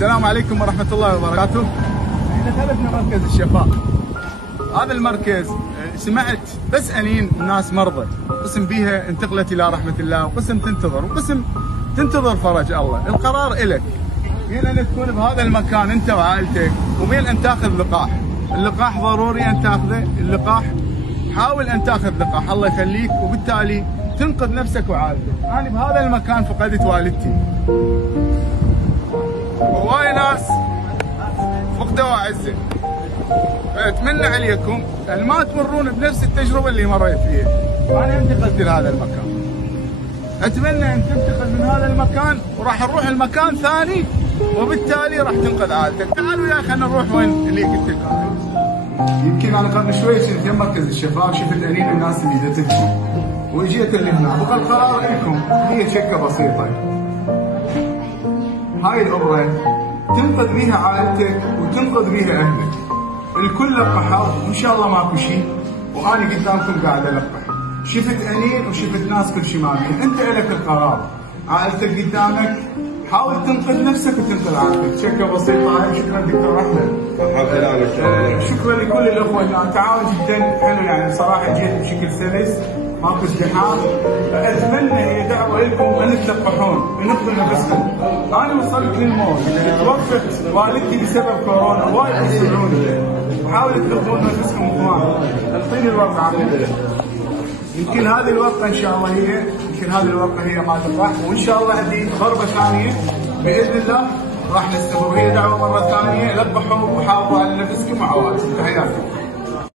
السلام عليكم ورحمة الله وبركاته. احنا خلفنا مركز الشفاء. هذا المركز سمعت بس أنين ناس مرضى، قسم بيها انتقلت إلى رحمة الله، وقسم تنتظر، وقسم تنتظر فرج الله. القرار إلك، مين أن تكون بهذا المكان أنت وعائلتك، ومين أن تاخذ لقاح. اللقاح ضروري أن تاخذه، اللقاح حاول أن تاخذ لقاح الله يخليك، وبالتالي تنقذ نفسك وعائلتك. أنا بهذا المكان فقدت والدتي، وهواي ناس فقدوا أعزة، فأتمنى عليكم أن ما تمرون بنفس التجربة اللي مريت فيها. أنا انتقلت لهذا المكان، أتمنى أن تنتقل من هذا المكان، وراح نروح المكان ثاني، وبالتالي راح تنقذ عائلتك. تعالوا يا أخي خلينا نروح وين اللي قلت لكم. يمكن أنا قبل شوي كنت في مركز الشفاء، شفت أنين الناس اللي تبكي، وجيت اللي هنا. بقى القرار لكم، هي شكة بسيطة، هاي الأبرة تنقذ بيها عائلتك وتنقذ بيها أهلك. الكل لقحوا وإن شاء الله ماكو شيء، وأنا قدامكم قاعد ألقح. شفت أنين وشفت ناس كل شيء ما بيه، أنت إلك القرار، عائلتك قدامك، حاول تنقذ نفسك وتنقذ عائلتك. شكة بسيطة هاي. شكرا دكتور أحمد. شكرا لكل الأخوة هنا، تعاون جدا حلو يعني صراحة. جيت بشكل سلس، ماكو ازدحام. اتمنى هي دعوه لكم ان تلقحون ونقذوا نفسكم. انا وصلت للموت، توفت والدتي بسبب كورونا، وايد يسمعوني، وحاولوا تلقون نفسكم كمان. اعطيني الورقه يمكن هذه الورقه ان شاء الله هي، يمكن هذه الورقه هي ما تطرح، وان شاء الله عندي ضربه ثانيه باذن الله راح نستمر. هي دعوه مره ثانيه، لقحوا وحافظوا على نفسكم وعوائلكم. تحياتي.